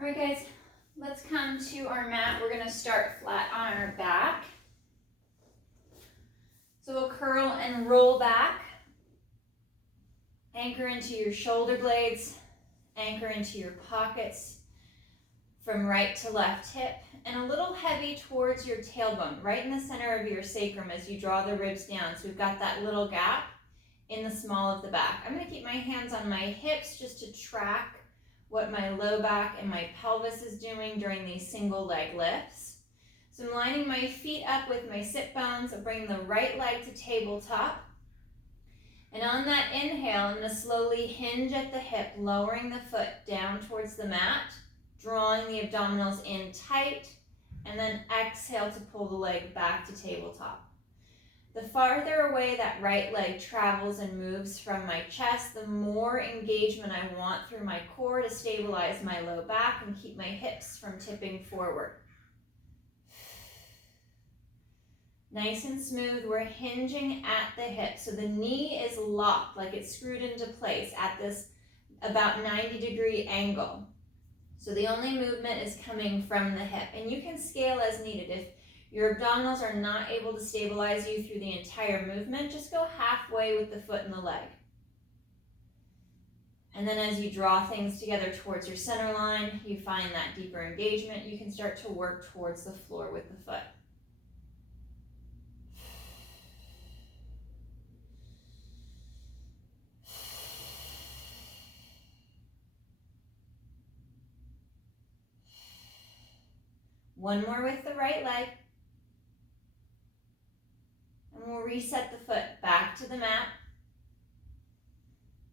All right, guys, let's come to our mat. We're gonna start flat on our back. So we'll curl and roll back. Anchor into your shoulder blades, anchor into your pockets from right to left hip, and a little heavy towards your tailbone, right in the center of your sacrum as you draw the ribs down. So we've got that little gap in the small of the back. I'm gonna keep my hands on my hips just to track what my low back and my pelvis is doing during these single leg lifts. So I'm lining my feet up with my sit bones. I'll bring the right leg to tabletop. And on that inhale, I'm gonna slowly hinge at the hip, lowering the foot down towards the mat, drawing the abdominals in tight, and then exhale to pull the leg back to tabletop. The farther away that right leg travels and moves from my chest, the more engagement I want through my core to stabilize my low back and keep my hips from tipping forward. Nice and smooth, we're hinging at the hip. So the knee is locked, like it's screwed into place at this about 90-degree angle. So the only movement is coming from the hip. And you can scale as needed. If your abdominals are not able to stabilize you through the entire movement, just go halfway with the foot and the leg. And then as you draw things together towards your center line, you find that deeper engagement, you can start to work towards the floor with the foot. One more with the right leg. And we'll reset the foot back to the mat.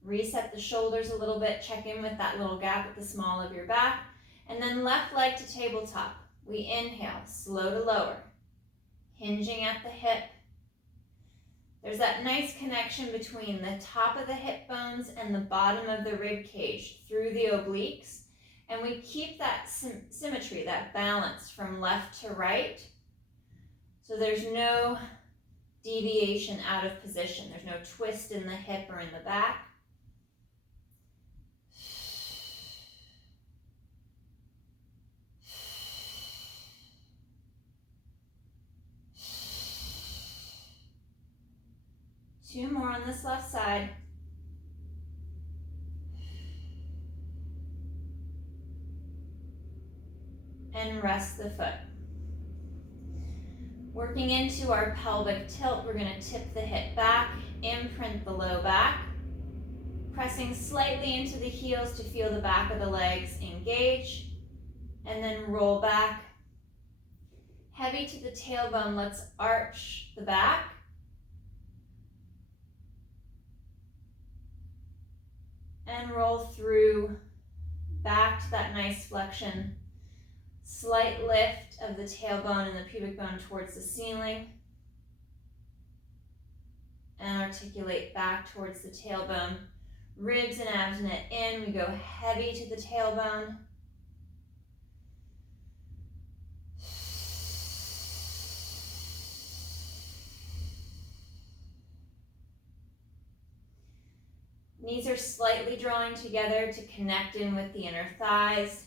Reset the shoulders a little bit. Check in with that little gap at the small of your back. And then left leg to tabletop. We inhale, slow to lower. Hinging at the hip. There's that nice connection between the top of the hip bones and the bottom of the rib cage through the obliques. And we keep that symmetry, that balance from left to right. So there's no deviation out of position. There's no twist in the hip or in the back. Two more on this left side. And rest the foot. Working into our pelvic tilt, we're going to tip the hip back, imprint the low back, pressing slightly into the heels to feel the back of the legs engage, and then roll back. Heavy to the tailbone, let's arch the back. And roll through back to that nice flexion. Slight lift of the tailbone and the pubic bone towards the ceiling. And articulate back towards the tailbone. Ribs and abs knit in. We go heavy to the tailbone. Knees are slightly drawing together to connect in with the inner thighs.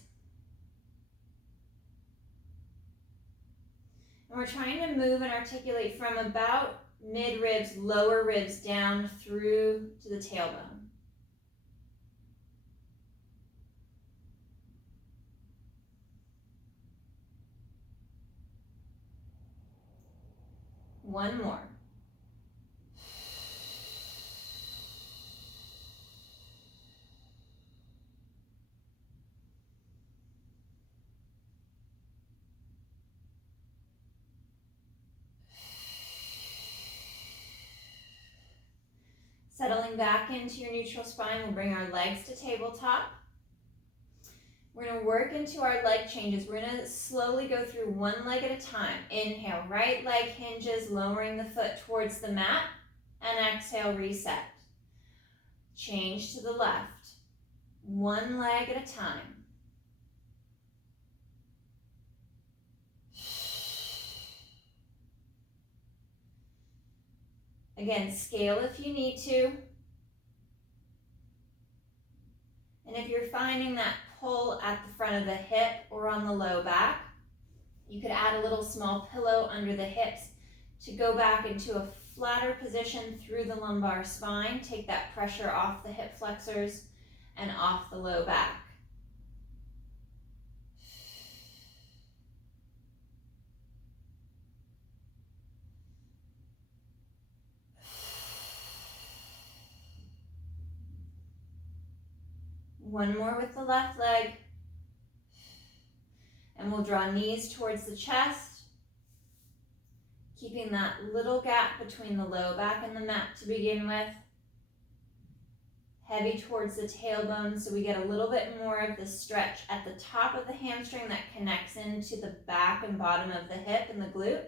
And we're trying to move and articulate from about mid-ribs, lower ribs down through to the tailbone. One more. Settling back into your neutral spine, we'll bring our legs to tabletop. We're going to work into our leg changes. We're going to slowly go through one leg at a time. Inhale, right leg hinges, lowering the foot towards the mat, and exhale, reset. Change to the left. One leg at a time. Again, scale if you need to. And if you're finding that pull at the front of the hip or on the low back. You could add a little small pillow under the hips to go back into a flatter position through the lumbar spine. Take that pressure off the hip flexors and off the low back. One more with the left leg. And we'll draw knees towards the chest, keeping that little gap between the low back and the mat to begin with. Heavy towards the tailbone, so we get a little bit more of the stretch at the top of the hamstring that connects into the back and bottom of the hip and the glute.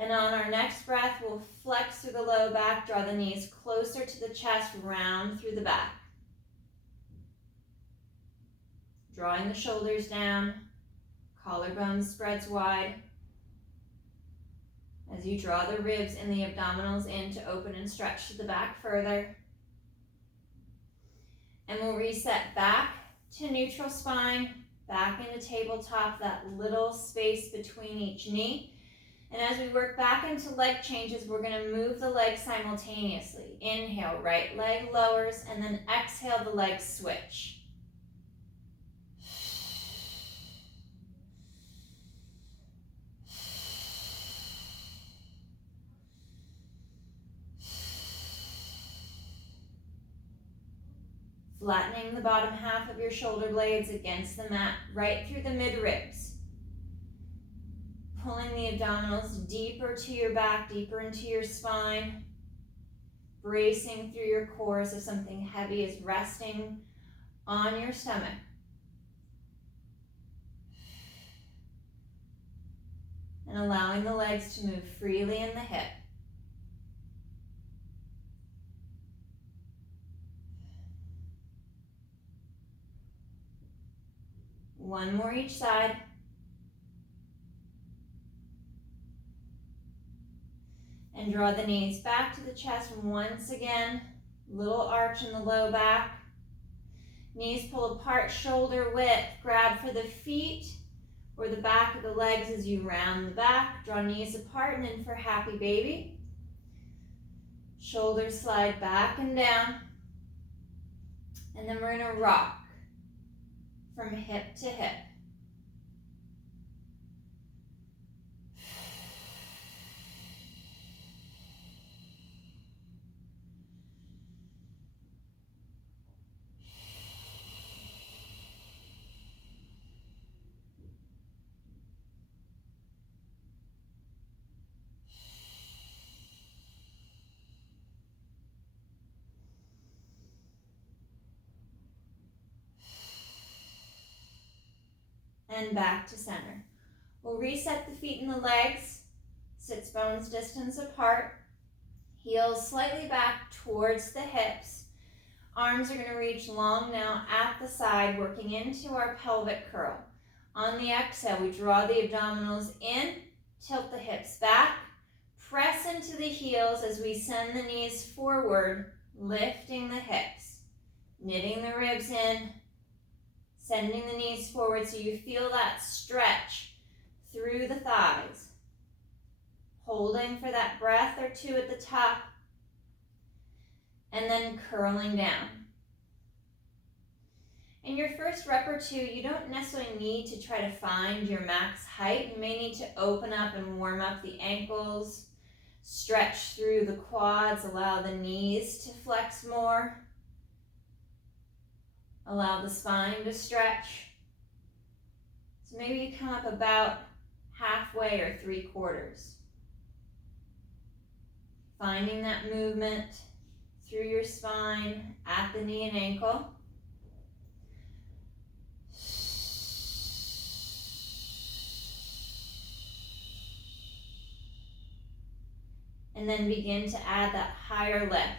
And on our next breath, we'll flex through the low back, draw the knees closer to the chest, round through the back. Drawing the shoulders down, collarbone spreads wide. As you draw the ribs and the abdominals in to open and stretch to the back further. And we'll reset back to neutral spine, back into tabletop, that little space between each knee. And as we work back into leg changes, we're going to move the legs simultaneously. Inhale, right leg lowers, and then exhale, the legs switch. Flattening the bottom half of your shoulder blades against the mat, right through the mid-ribs. Pulling the abdominals deeper to your back, deeper into your spine. Bracing through your core as if something heavy is resting on your stomach. And allowing the legs to move freely in the hip. One more each side. And draw the knees back to the chest once again. Little arch in the low back. Knees pull apart, shoulder width. Grab for the feet or the back of the legs as you round the back. Draw knees apart and in for happy baby. Shoulders slide back and down. And then we're going to rock from hip to hip. And back to center. We'll reset the feet and the legs, sits bones distance apart, heels slightly back towards the hips. Arms are going to reach long now at the side, working into our pelvic curl. On the exhale, we draw the abdominals in, tilt the hips back, press into the heels as we send the knees forward, lifting the hips, knitting the ribs in, sending the knees forward so you feel that stretch through the thighs. Holding for that breath or two at the top, and then curling down. In your first rep or two, you don't necessarily need to try to find your max height. You may need to open up and warm up the ankles, stretch through the quads, allow the knees to flex more. Allow the spine to stretch. So maybe you come up about halfway or 3/4. Finding that movement through your spine at the knee and ankle. And then begin to add that higher lift.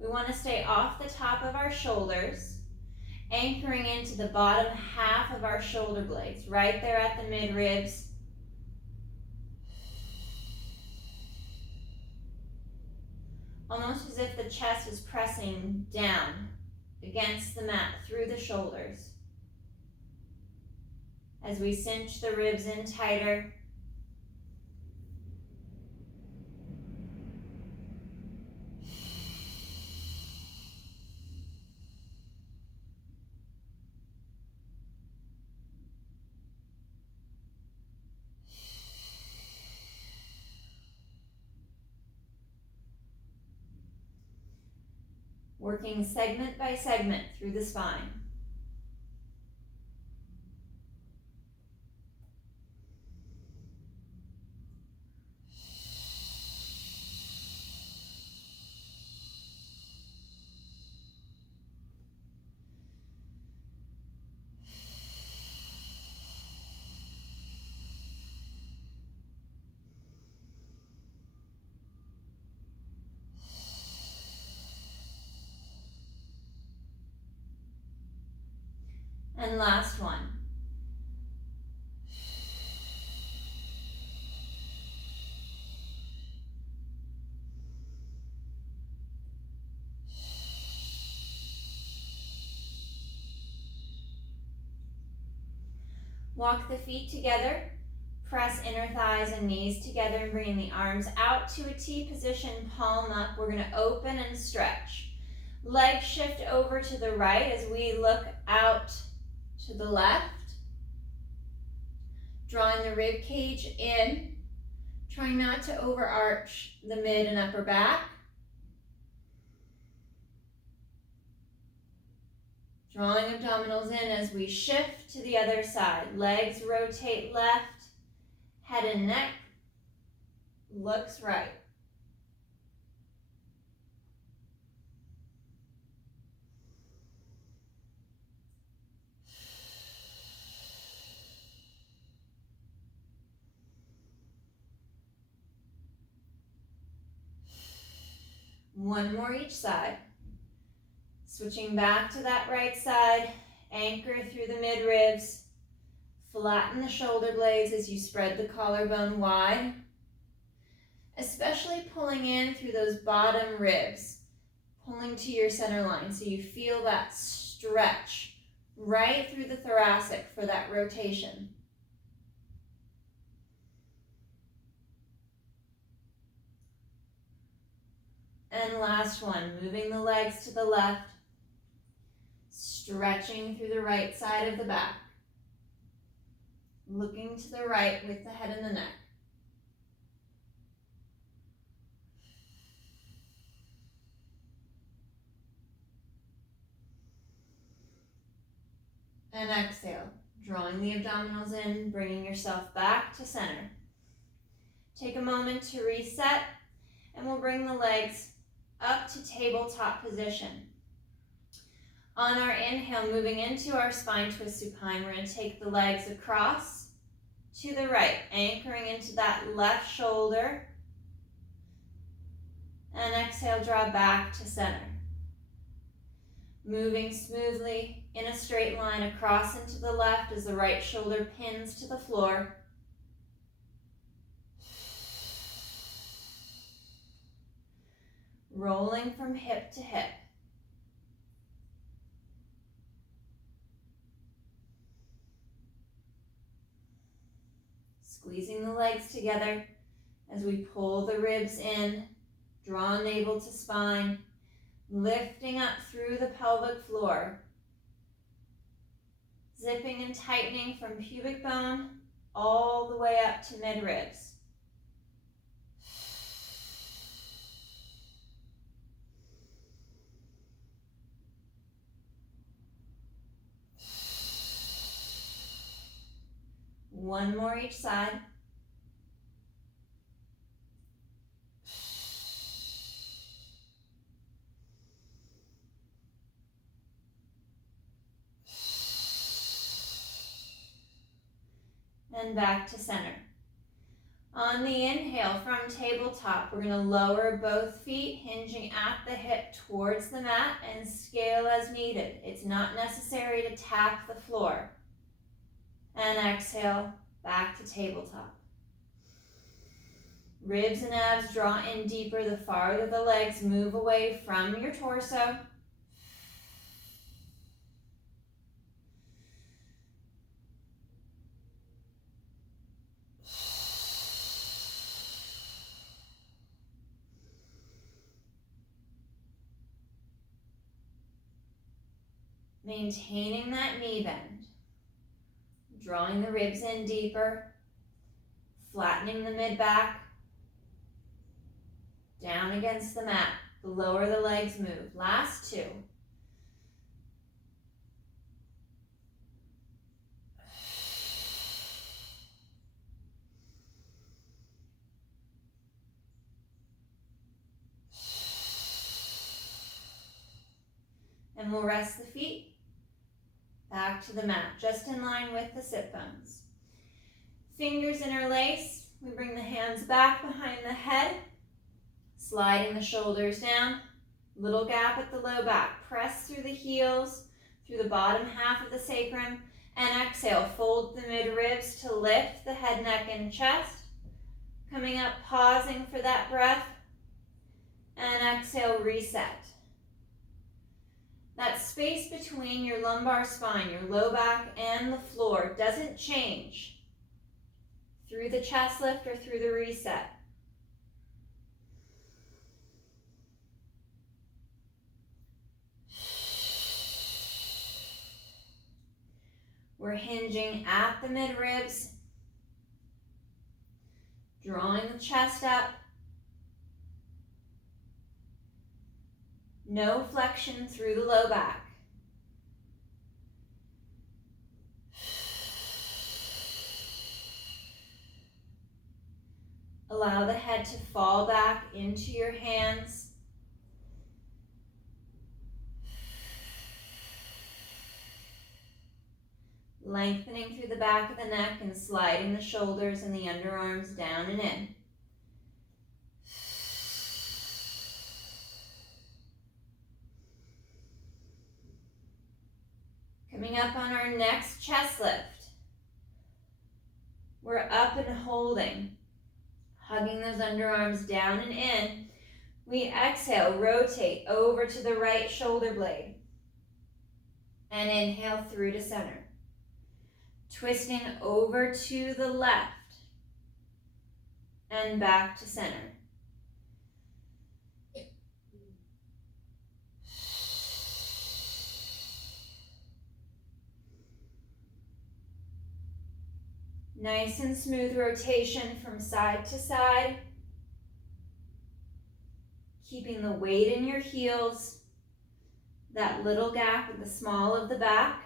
We want to stay off the top of our shoulders, anchoring into the bottom half of our shoulder blades, right there at the mid-ribs. Almost as if the chest is pressing down against the mat through the shoulders. As we cinch the ribs in tighter. Working segment by segment through the spine. And last one. Walk the feet together. Press inner thighs and knees together and bring the arms out to a T position, palm up. We're going to open and stretch. Legs shift over to the right as we look out to the left. Drawing the rib cage in. Trying not to overarch the mid and upper back. Drawing abdominals in as we shift to the other side. Legs rotate left. Head and neck looks right. One more each side. Switching back to that right side, anchor through the mid-ribs. Flatten the shoulder blades as you spread the collarbone wide. Especially pulling in through those bottom ribs. Pulling to your center line so you feel that stretch right through the thoracic for that rotation. And last one, moving the legs to the left, stretching through the right side of the back, looking to the right with the head and the neck. And exhale, drawing the abdominals in, bringing yourself back to center. Take a moment to reset, and we'll bring the legs up to tabletop position. On our inhale, moving into our spine twist supine, we're going to take the legs across to the right, anchoring into that left shoulder. And exhale, draw back to center. Moving smoothly in a straight line across into the left as the right shoulder pins to the floor. Rolling from hip to hip. Squeezing the legs together as we pull the ribs in, draw navel to spine, lifting up through the pelvic floor. Zipping and tightening from pubic bone all the way up to mid-ribs. One more each side. And back to center. On the inhale from tabletop, we're going to lower both feet, hinging at the hip towards the mat and scale as needed. It's not necessary to tap the floor. And exhale, back to tabletop. Ribs and abs draw in deeper the farther the legs move away from your torso. Maintaining that knee bend. Drawing the ribs in deeper. Flattening the mid-back. Down against the mat. The lower the legs move. Last two. And we'll rest the feet back to the mat, just in line with the sit bones. Fingers interlace. We bring the hands back behind the head, sliding the shoulders down. Little gap at the low back. Press through the heels, through the bottom half of the sacrum, and exhale. Fold the mid-ribs to lift the head, neck, and chest. Coming up, pausing for that breath, and exhale, reset. That space between your lumbar spine, your low back, and the floor doesn't change through the chest lift or through the reset. We're hinging at the mid-ribs, drawing the chest up. No flexion through the low back. Allow the head to fall back into your hands. Lengthening through the back of the neck and sliding the shoulders and the underarms down and in. Coming up on our next chest lift. We're up and holding, hugging those underarms down and in. We exhale, rotate over to the right shoulder blade. And inhale through to center. Twisting over to the left. And back to center. Nice and smooth rotation from side to side. Keeping the weight in your heels. That little gap in the small of the back.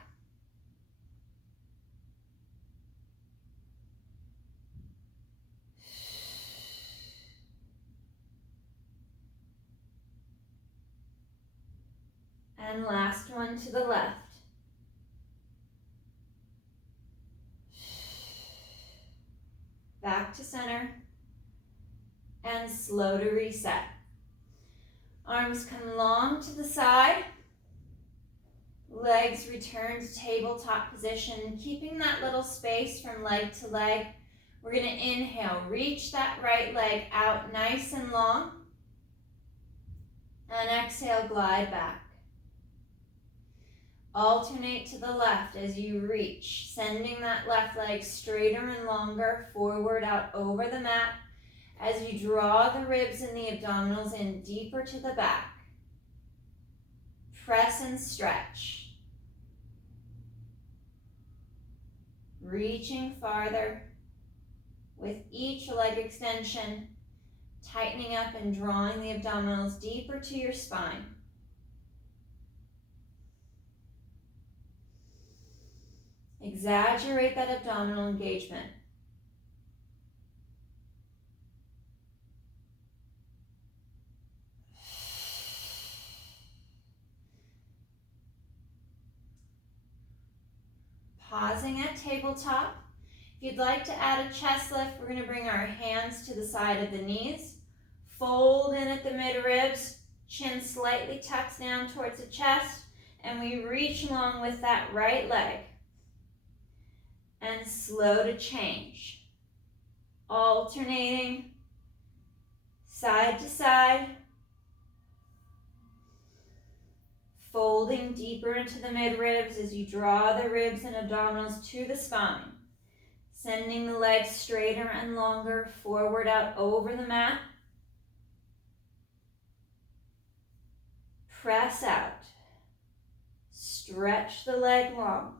And last one to the left. Back to center. And slow to reset. Arms come long to the side. Legs return to tabletop position, keeping that little space from leg to leg. We're going to inhale, reach that right leg out nice and long. And exhale, glide back. Alternate to the left as you reach, sending that left leg straighter and longer, forward out over the mat as you draw the ribs and the abdominals in deeper to the back. Press and stretch. Reaching farther with each leg extension, tightening up and drawing the abdominals deeper to your spine. Exaggerate that abdominal engagement. Pausing at tabletop. If you'd like to add a chest lift, we're going to bring our hands to the side of the knees. Fold in at the mid-ribs. Chin slightly tucks down towards the chest. And we reach along with that right leg. And slow to change. Alternating side to side. Folding deeper into the mid-ribs as you draw the ribs and abdominals to the spine. Sending the legs straighter and longer, forward out over the mat. Press out. stretch the leg long.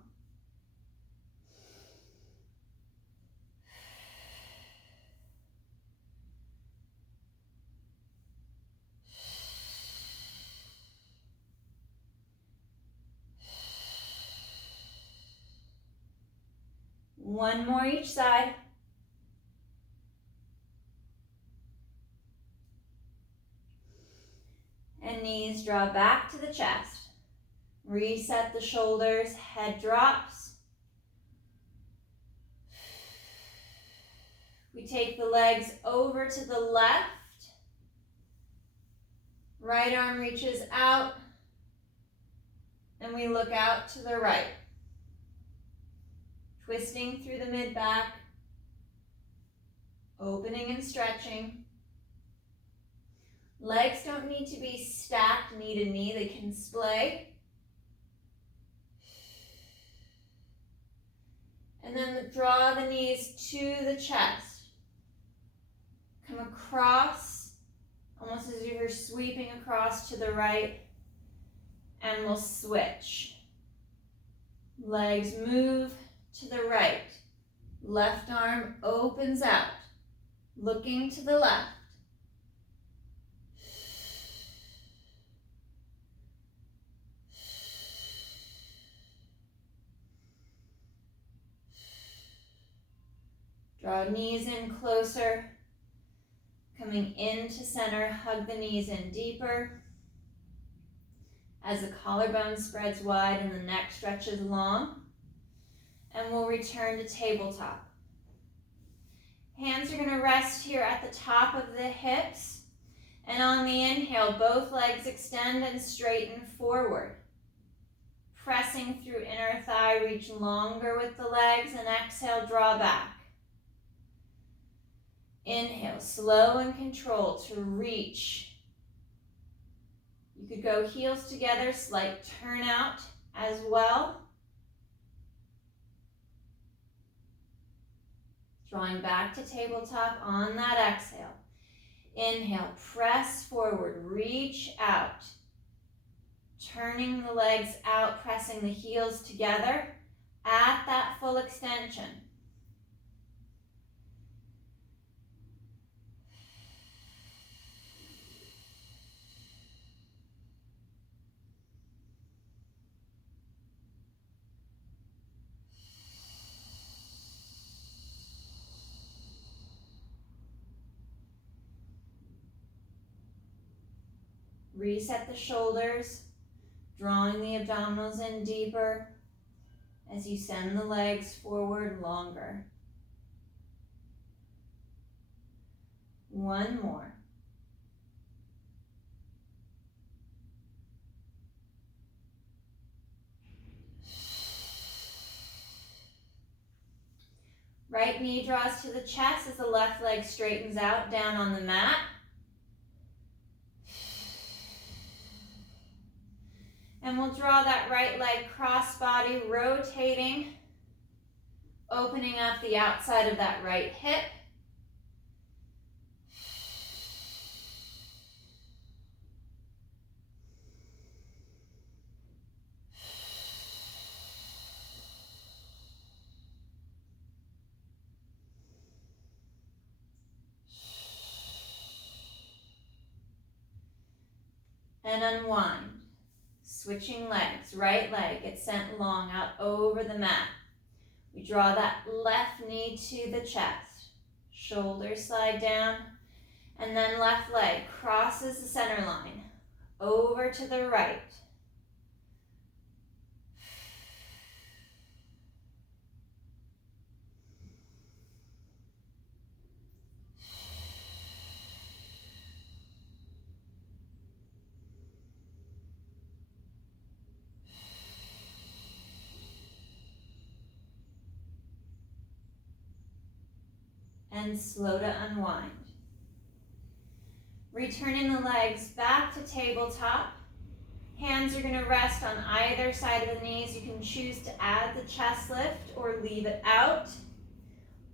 One more each side. And knees draw back to the chest. Reset the shoulders, head drops. We take the legs over to the left. Right arm reaches out. And we look out to the right. Twisting through the mid-back. Opening and stretching. Legs don't need to be stacked knee to knee. They can splay. And then draw the knees to the chest. Come across, almost as if you're sweeping across to the right. And we'll switch. Legs move to the right. Left arm opens out, looking to the left. Draw knees in closer. Coming into center, hug the knees in deeper. As the collarbone spreads wide and the neck stretches long. And we'll return to tabletop. Hands are going to rest here at the top of the hips. And on the inhale, both legs extend and straighten forward. Pressing through inner thigh, reach longer with the legs, and exhale, draw back. Inhale, slow and controlled to reach. You could go heels together, slight turn out as well. Drawing back to tabletop on that exhale. Inhale, press forward, reach out. Turning the legs out, pressing the heels together at that full extension. Reset the shoulders, drawing the abdominals in deeper as you send the legs forward longer. One more. Right knee draws to the chest as the left leg straightens out down on the mat. And we'll draw that right leg cross body, rotating, opening up the outside of that right hip. And unwind. Switching legs, right leg gets sent long out over the mat. We draw that left knee to the chest. Shoulders slide down. And then left leg crosses the center line. Over to the right. And slow to unwind. Returning the legs back to tabletop. Hands are going to rest on either side of the knees. You can choose to add the chest lift or leave it out.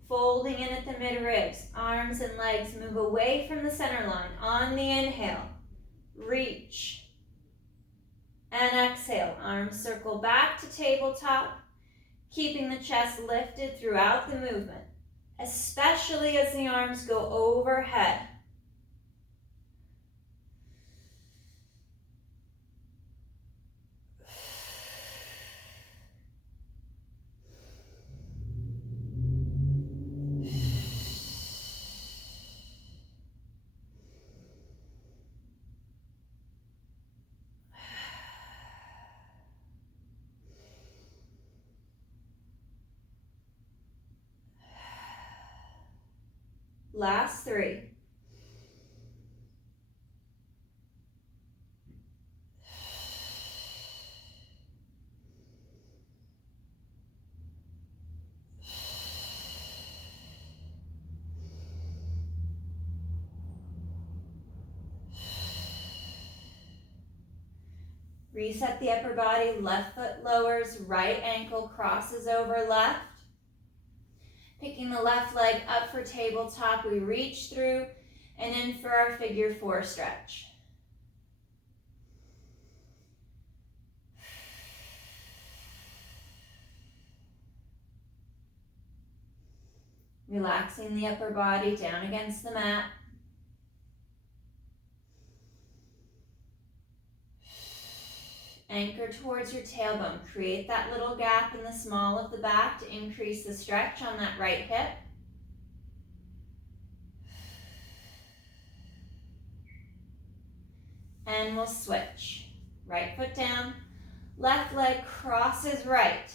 Folding in at the mid-ribs. Arms and legs move away from the center line. On the inhale, reach. And exhale, arms circle back to tabletop, keeping the chest lifted throughout the movement, especially as the arms go overhead. Last 3. Reset the upper body, left foot lowers, right ankle crosses over left. Picking the left leg up for tabletop, we reach through and in for our figure 4 stretch. Relaxing the upper body down against the mat. Anchor towards your tailbone. Create that little gap in the small of the back to increase the stretch on that right hip. And we'll switch. Right foot down, left leg crosses right.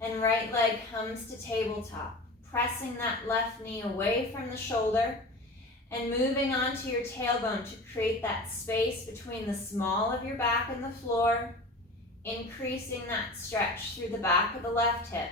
And right leg comes to tabletop. Pressing that left knee away from the shoulder and moving onto your tailbone to create that space between the small of your back and the floor, increasing that stretch through the back of the left hip.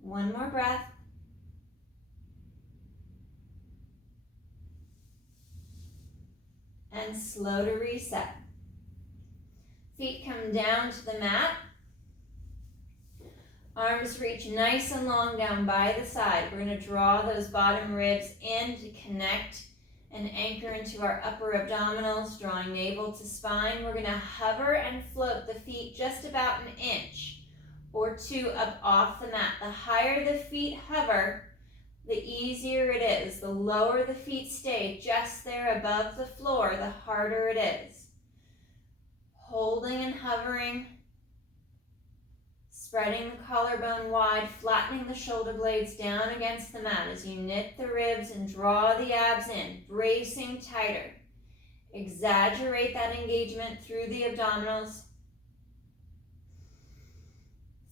One more breath. And slow to reset. Feet come down to the mat. Arms reach nice and long down by the side. We're going to draw those bottom ribs in to connect and anchor into our upper abdominals, drawing navel to spine. We're going to hover and float the feet just about an inch or 2 up off the mat. The higher the feet hover, the easier it is. The lower the feet stay just there above the floor, the harder it is. Holding and hovering, spreading the collarbone wide, flattening the shoulder blades down against the mat as you knit the ribs and draw the abs in, bracing tighter. Exaggerate that engagement through the abdominals.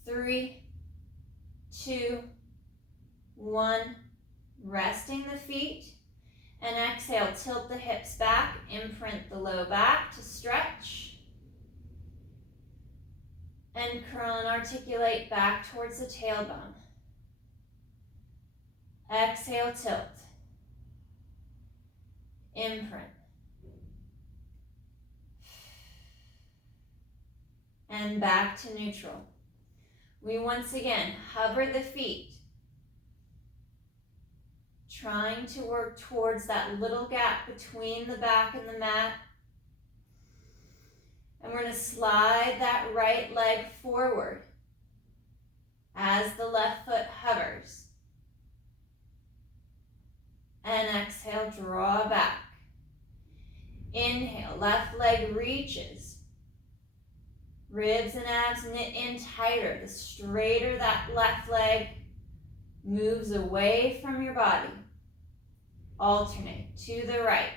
3, 2, 1. Resting the feet. And exhale, tilt the hips back, imprint the low back to stretch. And curl and articulate back towards the tailbone. Exhale, tilt. Imprint. And back to neutral. We once again hover the feet, trying to work towards that little gap between the back and the mat. And we're going to slide that right leg forward as the left foot hovers. And exhale, draw back. Inhale, left leg reaches. Ribs and abs knit in tighter. The straighter that left leg moves away from your body. Alternate to the right.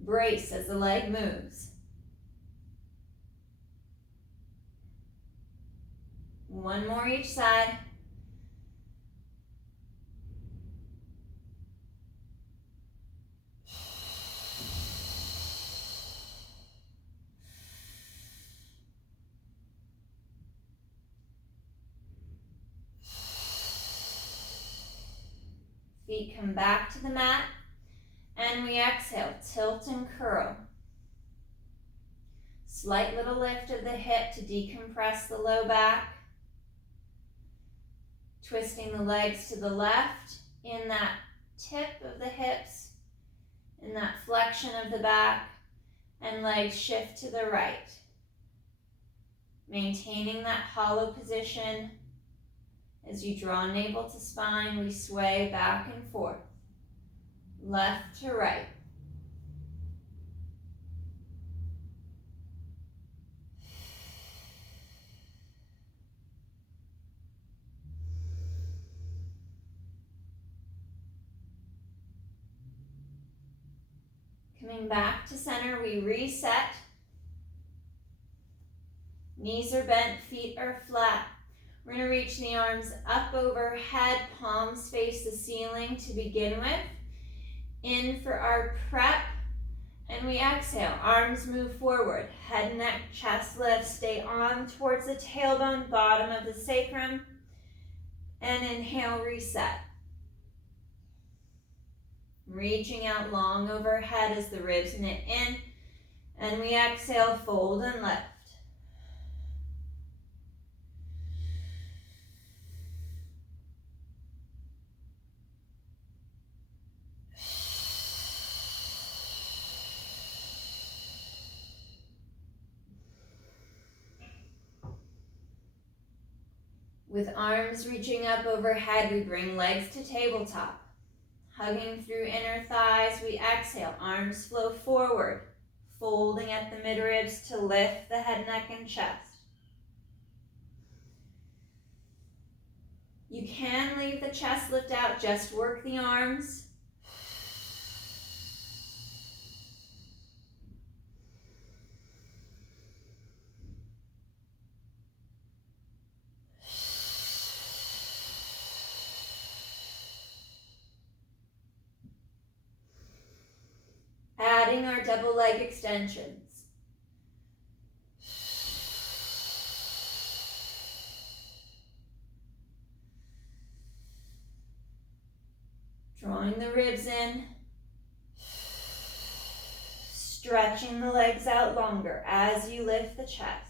Brace as the leg moves. One more each side. Feet come back to the mat. And we exhale, tilt and curl. Slight little lift of the hip to decompress the low back. Twisting the legs to the left in that tip of the hips, in that flexion of the back, and legs shift to the right. Maintaining that hollow position. As you draw navel to spine, we sway back and forth, left to right. Coming back to center, we reset. Knees are bent, feet are flat. We're going to reach the arms up overhead, palms face the ceiling to begin with. In for our prep, and we exhale. Arms move forward, head, neck, chest lift. Stay on towards the tailbone, bottom of the sacrum. And inhale, reset. Reaching out long overhead as the ribs knit in. And we exhale, fold and lift. With arms reaching up overhead, we bring legs to tabletop. Hugging through inner thighs, we exhale. Arms flow forward, folding at the midribs to lift the head, neck, and chest. You can leave the chest lift out, just work the arms. Adding our double leg extensions. Drawing the ribs in. Stretching the legs out longer as you lift the chest.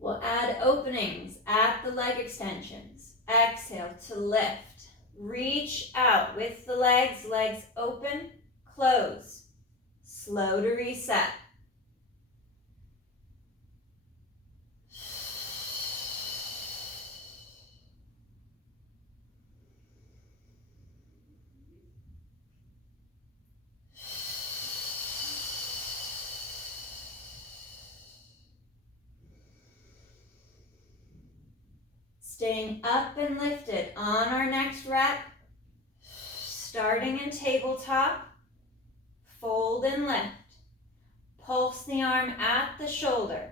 We'll add openings at the leg extensions. Exhale to lift. Reach out with the legs, legs open, close. Slow to reset. Staying up and lifted on our next rep. Starting in tabletop. Fold and lift. Pulse the arm at the shoulder.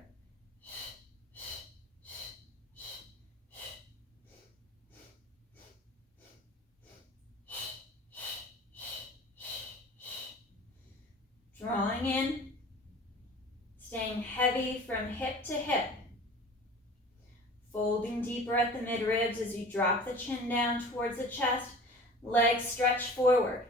Drawing in. Staying heavy from hip to hip. Folding deeper at the midribs as you drop the chin down towards the chest. Legs stretch forward.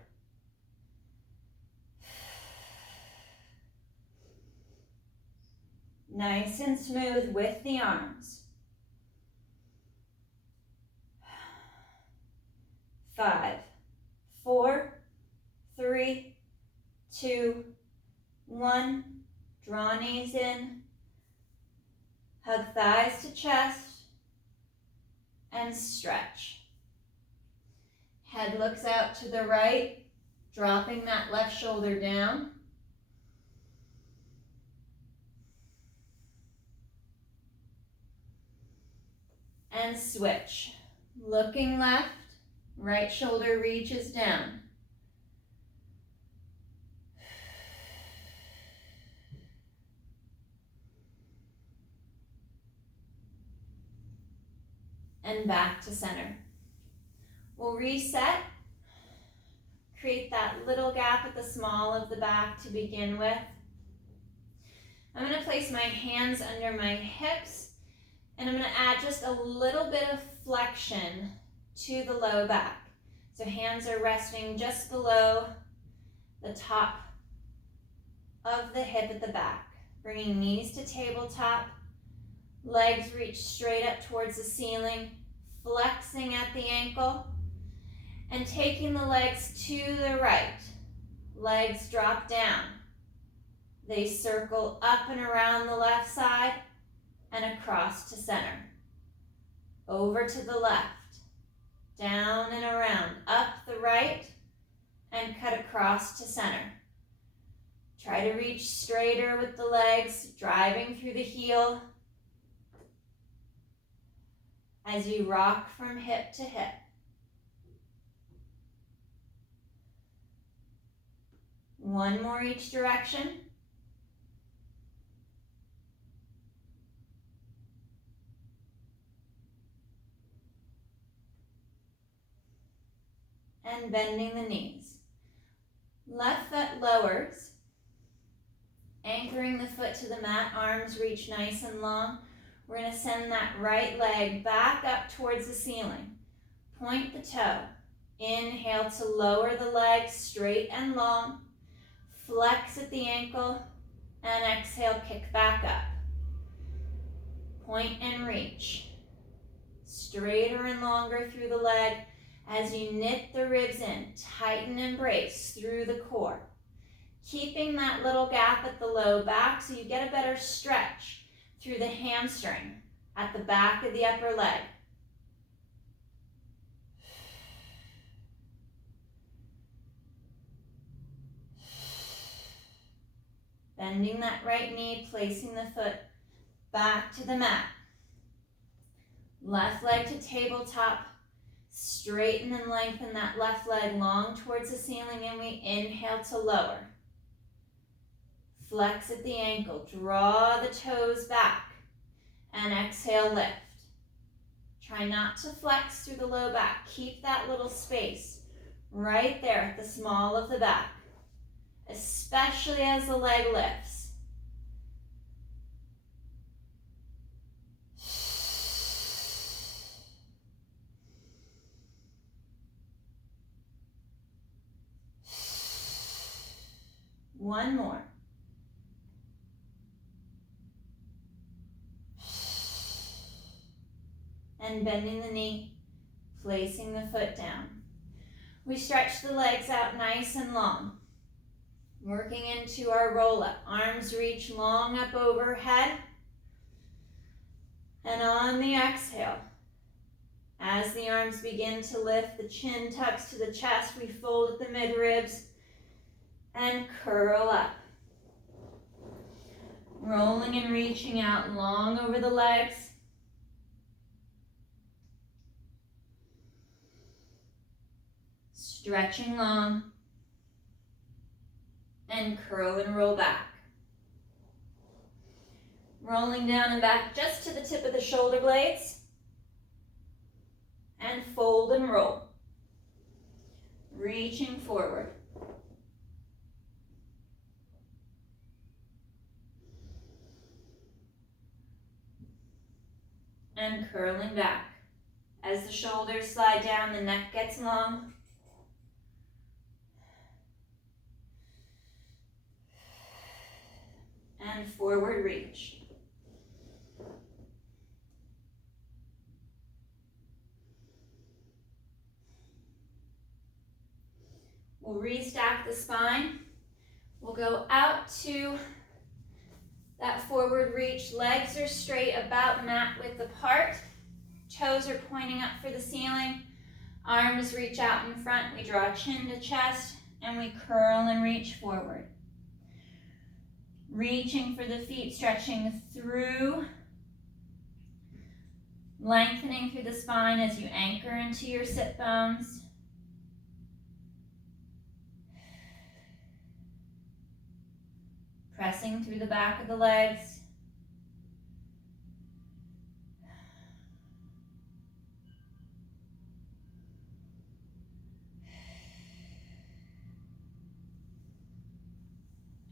Nice and smooth with the arms. 5, 4, 3, 2, 1. Draw knees in. Hug thighs to chest. And stretch. Head looks out to the right, dropping that left shoulder down. And switch. Looking left, right shoulder reaches down. And back to center. We'll reset, create that little gap at the small of the back to begin with. I'm going to place my hands under my hips, and I'm going to add just a little bit of flexion to the low back. So hands are resting just below the top of the hip at the back. Bringing knees to tabletop, legs reach straight up towards the ceiling, flexing at the ankle, and taking the legs to the right. Legs drop down. They circle up and around the left side and across to center. Over to the left, down and around, up the right, and cut across to center. Try to reach straighter with the legs, driving through the heel as you rock from hip to hip. One more each direction. And bending the knees. Left foot lowers, anchoring the foot to the mat, arms reach nice and long. We're going to send that right leg back up towards the ceiling. Point the toe. Inhale to lower the leg straight and long. Flex at the ankle, and exhale, kick back up. Point and reach. Straighter and longer through the leg as you knit the ribs in. Tighten and brace through the core. Keeping that little gap at the low back so you get a better stretch through the hamstring at the back of the upper leg. Bending that right knee, placing the foot back to the mat. Left leg to tabletop. Straighten and lengthen that left leg long towards the ceiling, and we inhale to lower. Flex at the ankle, draw the toes back, and exhale, lift. Try not to flex through the low back. Keep that little space right there at the small of the back, especially as the leg lifts. One more. And bending the knee, placing the foot down. We stretch the legs out nice and long. Working into our roll-up. Arms reach long up overhead. And on the exhale, as the arms begin to lift, the chin tucks to the chest, we fold at the midribs and curl up. Rolling and reaching out long over the legs. Stretching long. And curl and roll back. Rolling down and back just to the tip of the shoulder blades. And fold and roll. Reaching forward. And curling back. As the shoulders slide down, the neck gets long. And forward reach. We'll restack the spine. We'll go out to that forward reach. Legs are straight, about mat width apart. Toes are pointing up for the ceiling. Arms reach out in front. We draw chin to chest, and we curl and reach forward. Reaching for the feet, stretching through. Lengthening through the spine as you anchor into your sit bones. Pressing through the back of the legs.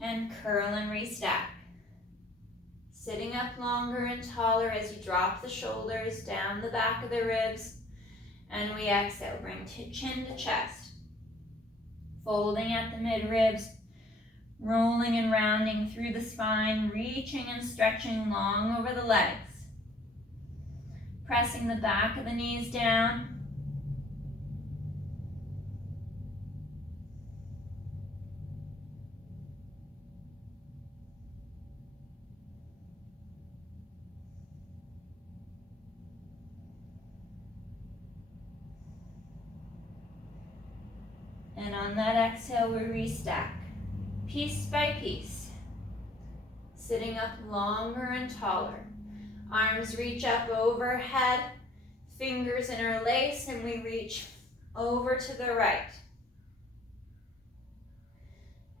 And curl and restack. Sitting up longer and taller as you drop the shoulders down the back of the ribs. And we exhale, bring chin to chest. Folding at the mid-ribs, rolling and rounding through the spine, reaching and stretching long over the legs. Pressing the back of the knees down. And on that exhale, we restack, piece by piece. Sitting up longer and taller. Arms reach up overhead, fingers interlace, and we reach over to the right.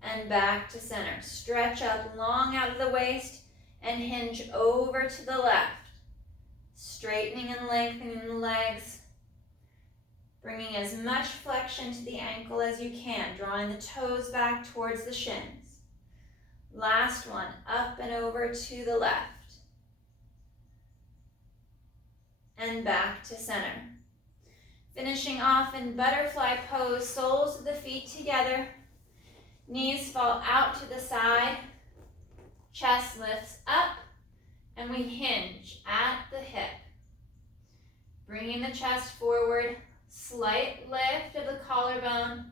And back to center. Stretch up long out of the waist and hinge over to the left. Straightening and lengthening the legs. Bringing as much flexion to the ankle as you can, drawing the toes back towards the shins. Last one, up and over to the left. And back to center. Finishing off in butterfly pose, soles of the feet together. Knees fall out to the side. Chest lifts up, and we hinge at the hip. Bringing the chest forward. Slight lift of the collarbone.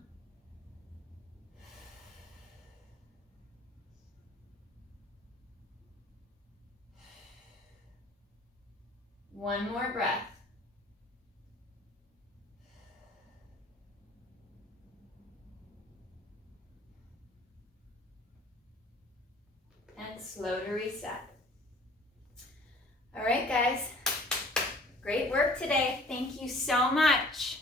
One more breath. And slow to reset. All right, guys. Great work today. Thank you so much.